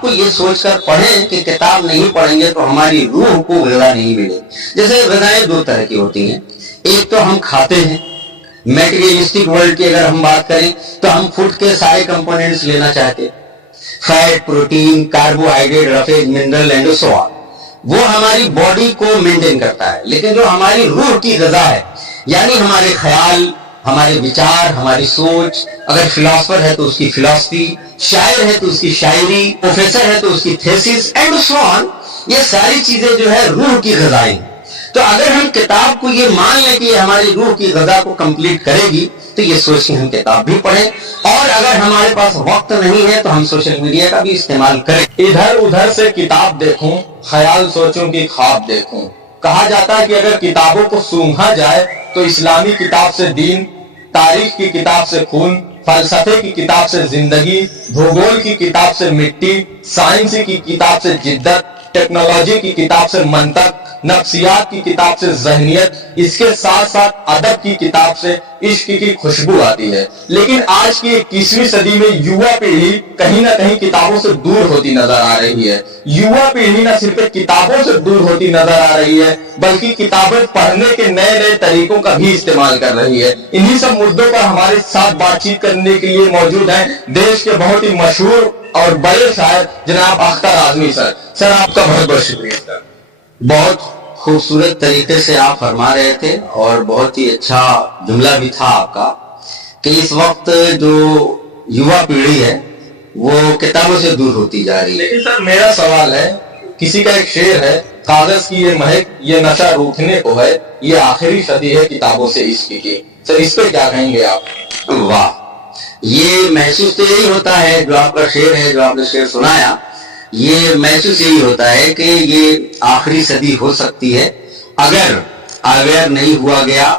کتاب کو یہ سوچ کر پڑھیں کہ کتاب نہیں پڑھیں گے تو ہماری روح کو غذا نہیں ملے. جیسے غذائیں دو طرح کی ہوتی ہیں. ایک تو ہم کھاتے ہیں. میٹیریلسٹک ورلڈ کی اگر ہم بات کریں تو ہم فوڈ کے سارے کمپوننٹس لینا چاہتے ہیں. Fat, protein, carbohydrate, roughage, mineral and so on. وہ ہماری باڈی کو مینٹین کرتا ہے. لیکن جو ہماری روح کی غذا ہے، یعنی ہمارے خیال، ہمارے وچار، ہماری سوچ، اگر فلاسفر ہے تو اس کی فلاسفی، شاعر ہے تو اس کی شاعری، پروفیسر ہے تو اس کی تھیسس اینڈ سو آن، یہ ساری چیزیں جو ہے روح کی غذائیں. تو اگر ہم کتاب کو یہ مان لیں کہ یہ ہماری روح کی غذا کو کمپلیٹ کرے گی تو یہ سوچ کے ہم کتاب بھی پڑھیں. اور اگر ہمارے پاس وقت نہیں ہے تو ہم سوشل میڈیا کا بھی استعمال کریں. ادھر ادھر سے کتاب دیکھوں، خیال سوچوں کی خواب دیکھوں. کہا جاتا ہے کہ اگر کتابوں کو سونگھا جائے تو اسلامی کتاب سے دین، تاریخ کی کتاب سے خون، فلسفے کی کتاب سے زندگی، بھوگول کی کتاب سے مٹی، سائنس کی کتاب سے جدت، ٹیکنالوجی کی کتاب سے منطق، نفسیات کی کتاب سے ذہنیت، اس کے ساتھ ساتھ ادب کی کتاب سے عشق کی خوشبو آتی ہے. لیکن آج کی 21ویں صدی میں یووا پیڑھی کہیں نہ کہیں کتابوں سے دور ہوتی نظر آ رہی ہے. یووا پیڑھی نہ صرف کتابوں سے دور ہوتی نظر آ رہی ہے بلکہ کتابیں پڑھنے کے نئے نئے طریقوں کا بھی استعمال کر رہی ہے. انہی سب مدعوں پر ہمارے ساتھ بات چیت کرنے کے لیے موجود ہیں دیش کے بہت ہی مشہور اور بڑے شاعر جناب اختر اعظمی سر. سر آپ کا بہت بہت شکریہ. بہت خوبصورت طریقے سے آپ فرما رہے تھے اور بہت ہی اچھا جملہ بھی تھا آپ کا کہ اس وقت جو یووا پیڑھی ہے وہ کتابوں سے دور ہوتی جا رہی ہے. لیکن سر میرا سوال ہے، کسی کا ایک شعر ہے، کاغذ کی یہ مہک، یہ نشہ روکنے کو ہے، یہ آخری صدی ہے کتابوں سے عشق کی. سر اس پہ کیا کہیں گے آپ؟ واہ، یہ محسوس تو یہی ہوتا ہے، جو آپ کا شعر ہے، جو آپ نے شعر سنایا، یہ محسوس یہی ہوتا ہے کہ یہ آخری صدی ہو سکتی ہے اگر اویئر نہیں ہوا گیا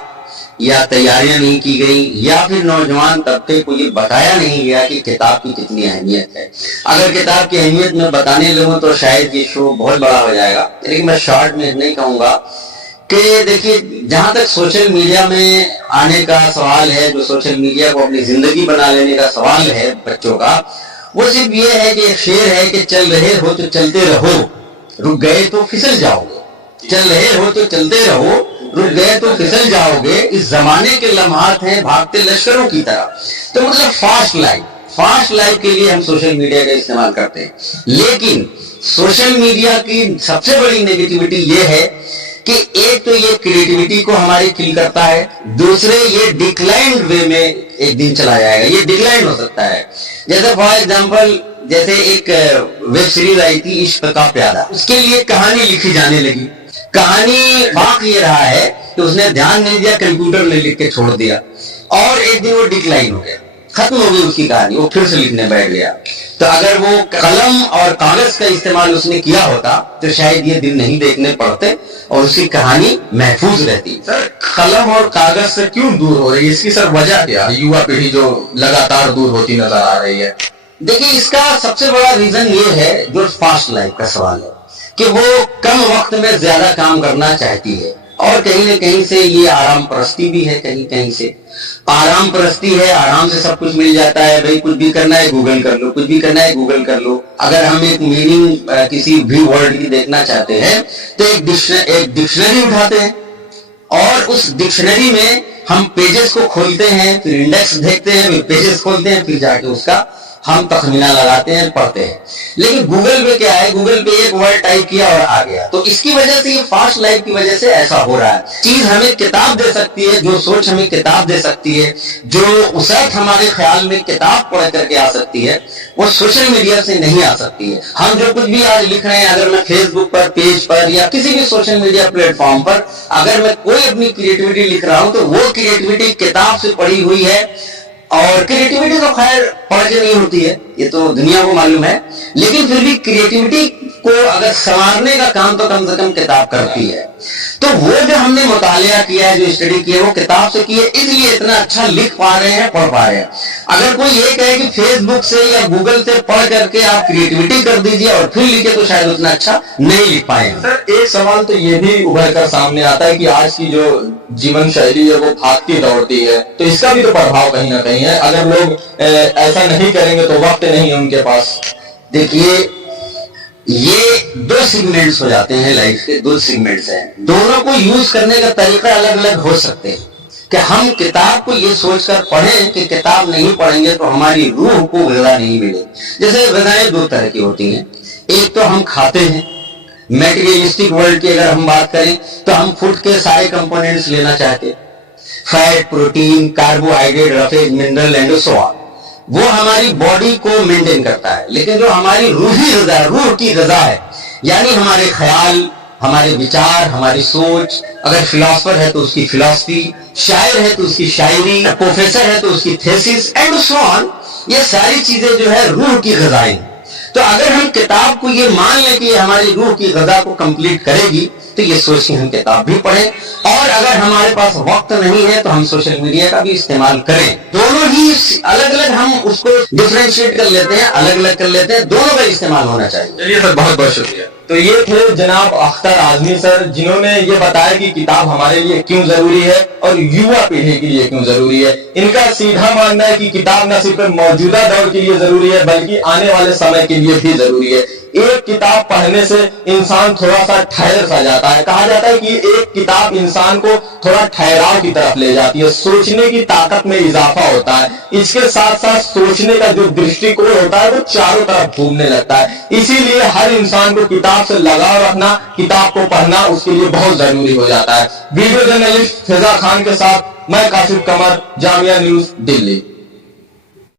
یا تیاریاں نہیں کی گئی یا پھر نوجوان طبقے کو یہ بتایا نہیں گیا کہ کتاب کی کتنی اہمیت ہے. اگر کتاب کی اہمیت میں بتانے لگوں تو شاید یہ شو بہت بڑا ہو جائے گا. لیکن میں شارٹ میں نہیں کہوں گا کہ دیکھیے، جہاں تک سوشل میڈیا میں آنے کا سوال ہے، جو سوشل میڈیا کو اپنی زندگی بنا لینے کا سوال ہے بچوں کا، وہ صرف یہ ہے کہ ایک شعر ہے کہ چل رہے ہو تو چلتے رہو، رک گئے تو پھسل جاؤ گے. چل رہے ہو تو چلتے رہو، رک گئے تو پھسل جاؤ گے. اس زمانے کے لمحات ہیں بھاگتے لشکروں کی طرح. تو مطلب فاسٹ لائف کے لیے ہم سوشل میڈیا کا استعمال کرتے ہیں. لیکن سوشل میڈیا کی سب سے بڑی نیگیٹیوٹی یہ ہے کہ ایک تو یہ کریٹیوٹی کو ہماری کل کرتا ہے، دوسرے یہ ڈکلائنڈ وے میں ایک دن چلا جائے گا. یہ ڈکلائنڈ ہو سکتا ہے. جیسے فار ایگزامپل، جیسے ایک ویب سیریز آئی تھی عشق کا پیادہ، اس کے لیے کہانی لکھی جانے لگی. کہانی واقع یہ رہا ہے کہ اس نے دھیان نہیں دیا، کمپیوٹر نے لکھ کے چھوڑ دیا اور ایک دن وہ ڈکلائن ہو گیا، ختم ہو گئی اس کی کہانی. وہ پھر سے لکھنے بیٹھ گیا. تو اگر وہ قلم اور کاغذ کا استعمال اس نے کیا ہوتا تو شاید یہ دن نہیں دیکھنے پڑتے اور اس کی کہانی محفوظ رہتی. سر قلم اور کاغذ سے کیوں دور ہو رہی ہے؟ اس کی سر وجہ کیا؟ یووا پیڑھی جو لگاتار دور ہوتی نظر آ رہی ہے. دیکھیے، اس کا سب سے بڑا ریزن یہ ہے جو فاسٹ لائف کا سوال ہے کہ وہ کم وقت میں زیادہ کام کرنا چاہتی ہے. اور کہیں نہ کہیں سے یہ آرام پرستی بھی ہے. کہیں سے آرام پرستی ہے. آرام سے سب کچھ مل جاتا ہے. بھائی کچھ بھی کرنا ہے گوگل کر لو، کچھ بھی کرنا ہے گوگل کر لو. اگر ہم ایک میننگ کسی بھی ورڈ کی دیکھنا چاہتے ہیں تو ایک ڈکشنری اٹھاتے ہیں اور اس ڈکشنری میں ہم پیجز کو کھولتے ہیں، پھر انڈیکس دیکھتے ہیں، پھر پیجز کھولتے ہیں، پھر جا کے اس کا ہم تخمینہ لگاتے ہیں، پڑھتے ہیں. لیکن گوگل پہ کیا ہے؟ گوگل پہ ایک ورڈ ٹائپ کیا اور آ گیا. تو اس کی وجہ سے، یہ فاسٹ لائف کی وجہ سے ایسا ہو رہا ہے. چیز ہمیں کتاب دے سکتی ہے، جو سوچ ہمیں کتاب دے سکتی ہے، جو وسعت ہمارے خیال میں کتاب پڑھ کر کے آ سکتی ہے، وہ سوشل میڈیا سے نہیں آ سکتی ہے. ہم جو کچھ بھی آج لکھ رہے ہیں، اگر میں فیس بک پر، پیج پر یا کسی بھی سوشل میڈیا پلیٹ فارم پر اگر میں کوئی اپنی کریٹیوٹی لکھ رہا ہوں تو وہ کریٹیوٹی کتاب سے پڑھی ہوئی ہے. اور کریٹیوٹی تو خیر پڑھ کے نہیں ہوتی ہے، یہ تو دنیا کو معلوم ہے. لیکن پھر بھی کریٹیوٹی کو اگر سنوارنے کا کام تو کم سے کم کتاب کرتی ہے. تو وہ جو ہم نے مطالعہ کیا ہے، جو اسٹڈی کی ہے، وہ کتاب سے کی ہے، اس لیے اتنا اچھا لکھ پا رہے ہیں، پڑھ پا رہے ہیں. اگر کوئی یہ کہے کہ فیس بک سے یا گوگل سے پڑھ کر کے آپ کریٹیوٹی کر دیجئے اور پھر لکھے تو شاید اتنا اچھا نہیں لکھ پائے. سر ایک سوال تو یہ بھی ابھر کر سامنے آتا ہے کہ آج کی جو جیون شیلی ہے وہ بھاگتی دوڑتی ہے، تو اس کا بھی تو پربھاؤ کہیں نہ کہیں ہے. اگر لوگ ایسا نہیں کریں گے تو وقت نہیں ہے ان کے پاس. دیکھیے، یہ دو سیگمنٹس ہو جاتے ہیں لائف کے، دو سیگمنٹس ہیں، دونوں کو یوز کرنے کا طریقہ الگ الگ ہو سکتے ہیں کہ ہم کتاب کو یہ سوچ کر پڑھیں کہ کتاب نہیں پڑھیں گے تو ہماری روح کو غذا نہیں ملے. جیسے غذائیں دو طرح کی ہوتی ہیں، ایک تو ہم کھاتے ہیں، میٹیریلسٹک ورلڈ کی اگر ہم بات کریں تو ہم فوڈ کے سارے کمپوننٹس لینا چاہتے ہیں، fat, protein, carbohydrate, roughage, mineral and so on, وہ ہماری باڈی کو مینٹین کرتا ہے. لیکن جو ہماری روحی غذا، روح کی غذا ہے، یعنی ہمارے خیال، ہمارے وچار، ہماری سوچ، اگر فلاسفر ہے تو اس کی فلاسفی، شاعر ہے تو اس کی شاعری، پروفیسر ہے تو اس کی تھیسس اینڈ سو آن، یہ ساری چیزیں جو ہے روح کی غذائیں. تو اگر ہم کتاب کو یہ مان لیں کہ یہ ہماری روح کی غذا کو کمپلیٹ کرے گی تو یہ سوچ کے ہم کتاب بھی پڑھیں، اور اگر ہمارے پاس وقت نہیں ہے تو ہم سوشل میڈیا کا بھی استعمال کریں. دونوں ہی الگ الگ ہم اس کو ڈفرینشیٹ کر لیتے ہیں، الگ الگ کر لیتے ہیں، دونوں کا استعمال ہونا چاہیے. چلیے سر، بہت بہت شکریہ. تو یہ تھے جناب اختر اعظمی سر، جنہوں نے یہ بتایا کہ کتاب ہمارے لیے کیوں ضروری ہے اور یووا پیڑھی کے لیے کیوں ضروری ہے. ان کا سیدھا ماننا ہے کہ کتاب نہ صرف موجودہ دور کے لیے ضروری ہے بلکہ آنے والے سمے کے لیے بھی ضروری ہے. ایک کتاب پڑھنے سے انسان تھوڑا سا ٹھہر سا جاتا ہے. کہا جاتا ہے کہ ایک کتاب انسان کو تھوڑا ٹھہراؤ کی طرف لے جاتی ہے، سوچنے کی طاقت میں اضافہ ہوتا ہے. اس کے ساتھ ساتھ سوچنے کا جو درشٹی کوণ ہوتا ہے وہ چاروں طرف گھومنے لگتا ہے. اسی لیے ہر انسان کو کتاب سے لگاؤ رکھنا، کتاب کو پڑھنا اس کے لیے بہت ضروری ہو جاتا ہے. ویڈیو جرنلسٹ فضا خان کے ساتھ میں کاشف قمر، جامعہ نیوز، دلی.